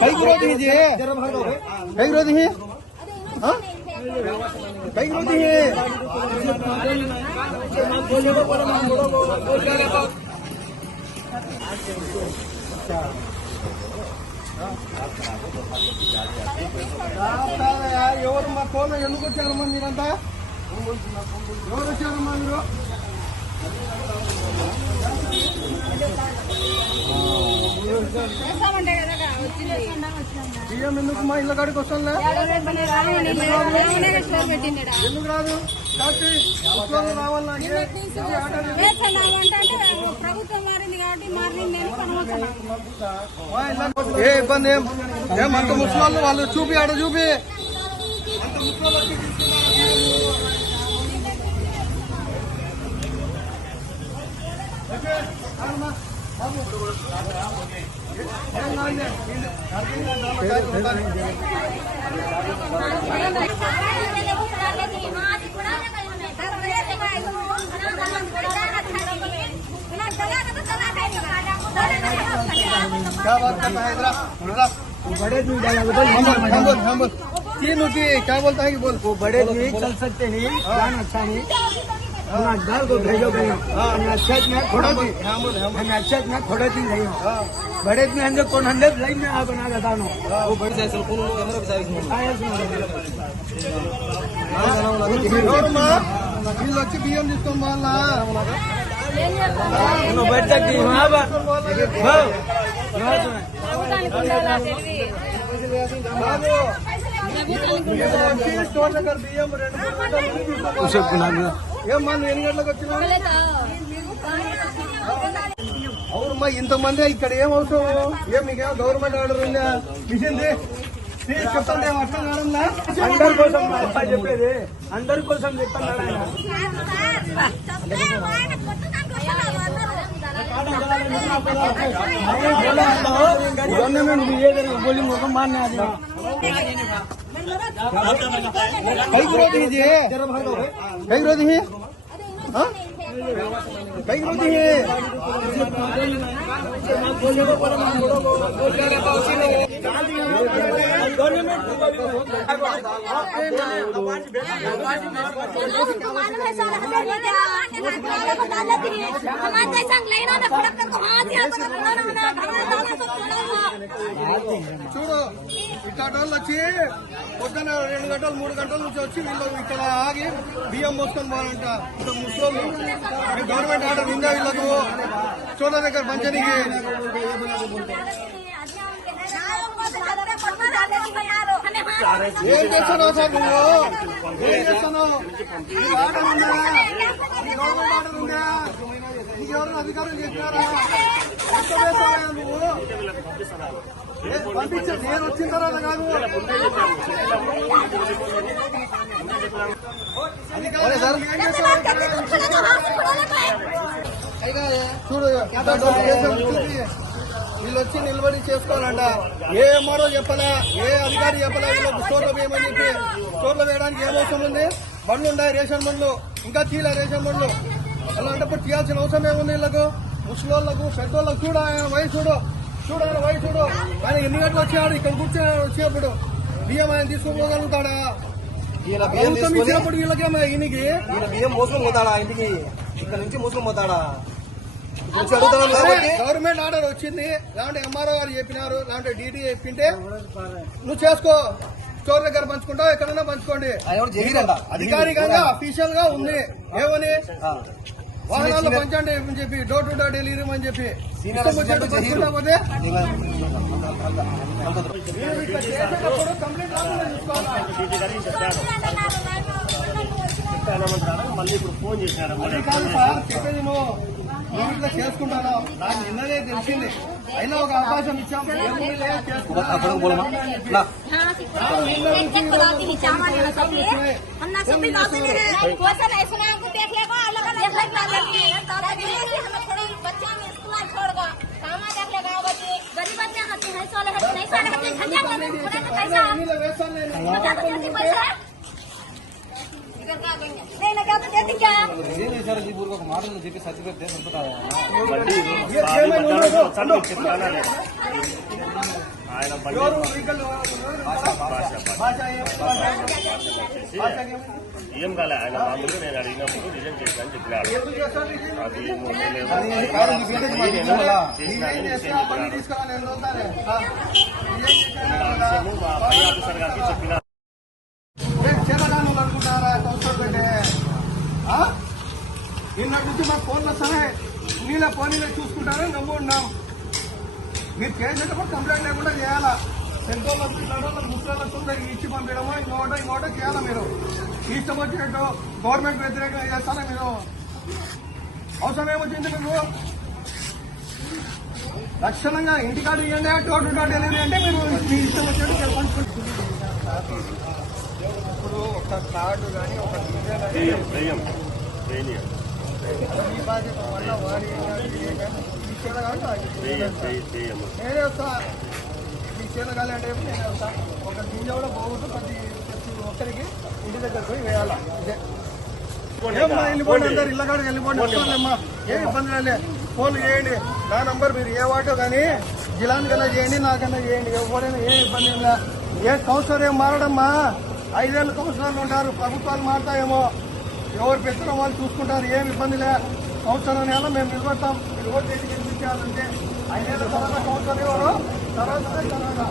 कई विरोधी है जी कई विरोधी है हाँ? कई विरोधी है ఎవరు మా కోన ఎందుకు వచ్చారమ్మా మీరంతా ఎవరు వచ్చారమ్మా మీరు చేస్తామంటే కదా వచ్చింది బియ్యం ఎందుకు మా ఇళ్ళ కాడికి వస్తుందా ఎందుకు రాదు? ఏ- ఇబ్బంది ఏం? అంత ముసలి వాళ్ళు చూపి ఆడ చూపి. అంత ముసలోళ్ళు क्या बात करना है इधर। बड़े तीन होती है क्या बोलता है कि बोल। वो बड़े भी चल सकते नहीं अच्छा नहीं હમણાં દર્દ ભેજો ગયો અને અછત મેં થોડો અને અછત મેં થોડો થી ગયો ભડેજ ને અંદર કોણ અંદર લઈને આ બના દાદાનો ઓ ભડ જાય સર કોણ અંદર બસાઈ છે રોડ માં వీళ్ళు వచ్చి బియ్యం తీసుకోం వాళ్ళ బయటకి బాబు స్టోర్ దగ్గర బియ్యం రెండు మూడు గంటలు ఉండి తీసుకొని పోవాలా? ఏం మళ్ళీ ఎన్ని గంటలకు వచ్చినా అవునమ్మా ఇంతమంది ఇక్కడ ఏం అవసరం ఏం మీకేం గవర్నమెంట్ ఆర్డర్ ఉందా మిషన్ ది? తీ, చెప్తాను ఏం అర్థం కావడంలా అందరి కోసం అబ్బా చెప్పేది అందరి కోసం చెప్తాను ఆయన. गवर्नमेंट भी ये करेगा, बोली मुझको मारने आ जाओ कई विरोधी है जी कई विरोधी है हाँ? कई रोटी है छोड़ो ఇట్లాంటి వచ్చి పొద్దున్న రెండు గంటలు మూడు గంటల నుంచి వచ్చి వీళ్ళు ఇక్కడ ఆగి బియ్యం మోసుకొని పోవాలంట. ఇక్కడ ముసలోళ్ళు. గవర్నమెంట్ ఆర్డర్ ఉందా వీళ్ళకు? చోట దగ్గర పంచనీకి. ఏం చేస్తున్నావు సార్ నువ్వు? ఏం చేస్తున్నావు? నీకు ఆర్డర్ ఉందా? నీ గవర్నమెంట్ ఆర్డర్ ఉందా? నీకు ఎవరైనా అధికారం చెప్పారా ఎంత నువ్వు? ఏ, నేను వచ్చిన తర్వాత కాదు చూడు వీళ్ళు వచ్చి నిలబడి చేసుకోవాలంట ఏ ఎంఆర్ఓ చెప్పలే ఏ అధికారి చెప్పలే వీళ్ళకి స్టోర్లో వేయమని చెప్పి స్టోర్లో వేయడానికి ఏం అవసరం ఉంది బండ్లు ఉన్నాయి రేషన్ బండ్లు ఇంకా తీలే రేషన్ బండ్లు అలాంటప్పుడు తీయాల్సిన అవసరం ఏముంది వీళ్ళకు ముసలోళ్ళకు పెద్దోళ్ళకు చూడ ఆయన వయసు చూడు చూడు ఆయన వయసు చూడు. ఆయన ఎన్ని గంటలు వచ్చాడు? ఇక్కడ కూర్చొని వచ్చేప్పుడు. బియ్యం ఆయన తీసుకోగలుగుతాడా ప్రభుత్వం ఇచ్చినప్పుడు వీళ్ళకేమో ఈయనకి? ఈయన బియ్యం మోసుకొని పోతాడా ఇంటికి? ఇక్కడ నుంచి మోసుకొని పోతాడా? గవర్నమెంట్ ఆర్డర్ వచ్చింది. లేదంటే ఎంఆర్ఓ గారు చెప్పినారు. లేదంటే డీడీ చెప్పింటే. నువ్వు చేసుకో. స్టోర్ దగ్గర పంచుకుంటావు ఎక్కడైనా పంచుకోండి. అధికారికంగా అఫీషియల్గా ఉంది. ఏమని? వాహనాల్లో పంచండి అని చెప్పి డోర్ టు డోర్ డెలివరీ అని చెప్పి. మళ్ళీ ఇప్పుడు ఫోన్ చేశారు చెప్పేది నువ్వు ఇట్లా చేసుకుంటాను నాకు నిన్ననే తెలిసింది అయినా ఒక అవకాశం ఇచ్చాం ఏముంది लगना चाहिए बच्चे में स्कूल छोड़गा। काम देख ले गाँव बच्चे गरीब बच्चे खाते हैं सोलह नहीं सोलह खाते घंटा पैसा। तो पैसा? नहीं लगा तो देते क्या? ये नहीं सर जीपुर को मार लो जीपी साथी को दे सब बताया ఏమైనా మధ్యాహ్నం ఉండదు. వచ్చాను మీకు చెప్తానా లేదా? ఆయన బండి ఎవరు వెహికల్ భాష భాష భాష ఏం- భాష ఏం- వచ్చేసి భాష ఏం- ఏం కాలే ఆయన మామూలుగా నేను అడిగినప్పుడు నిజం చేశాను చెప్పినాడు ఎందుకు చేస్తారు ఇది? అది ఏమో తెలియదు. అది ఆయన కాదు, నాకు మీకు ఏంటంటే పోయి మాకు నేను ఇవ్వాలా? చేసినానని ఏం చేస్తే విషయం ఆ బండి చెప్పినాడు. తీసుకురా నేను వద్దానే. ఆ. ఏం చేశాను ఆ కదా? విషయము మా పై ఆఫీసర్ గారికి చెప్పిన ఏం చేతగాను అనుకుంటారా సంవత్సరం పెట్టే ఆ? నిన్నటి నుంచి మాకు ఫోన్లు వస్తాయి నీళ్ళ పోనీలో చూసుకుంటారని నమ్మున్నాం మీరు చేసేటప్పుడు కంప్లైంట్ లేకుండా చేయాలా? పెద్దోళ్ళకు ముసలాళ్ళకు అందరికి ఇచ్చి పంపించడమో ఇంకోటో ఇంకోటో చేయాలా మీరు? ఇష్టం వచ్చినట్టు గవర్నమెంట్ వ్యతిరేకంగా చేస్తారా మీరు? అవసరం ఏమొచ్చింది మీకు? లక్షణంగా ఇంటికాడ ఇవ్వండి టోటు డెలివరీ అంటే మీరు మీ ఇష్టం వచ్చినట్టు ఇప్పుడు ఒక కార్డు కానీ ఒక ఈ బాధ్యత ఈ నేనే వస్తా మీ చేత కాలే అంటే నేనే వస్తా ఒక గింజ కూడా పోగొట్టు ప్రతి ప్రతి ఒక్కరికి ఇంటి దగ్గర పోయి వేయాలా ఇదే ఏమ్మా వెళ్ళిపోండి అందరు ఇళ్ళ కాడికి వెళ్ళిపోండి ఏం ఇబ్బంది లేదు ఫోన్ చేయండి నా నంబర్ మీరు ఏ వాటో కానీ జిలాన్ కన్నా చేయండి నాకన్నా చేయండి ఎవరైనా ఏ ఇబ్బంది ఏం ఏ కౌన్సిలర్ ఏం మారడమ్మా? ఐదేళ్ళు కౌన్సిలర్లు ఉంటారు ప్రభుత్వాలు మారుతాయేమో. ఎవరు పెట్టడం వాళ్ళు చూసుకుంటారు ఏం ఇబ్బంది లే సంవత్సరం నెల మేము నిలబడతాం. మీరు ఓటు చేసి గెలిపించాలంటే ఐదేళ్ళ తర్వాత సంవత్సరం ఎవరు? తర్వాత తర్వాత.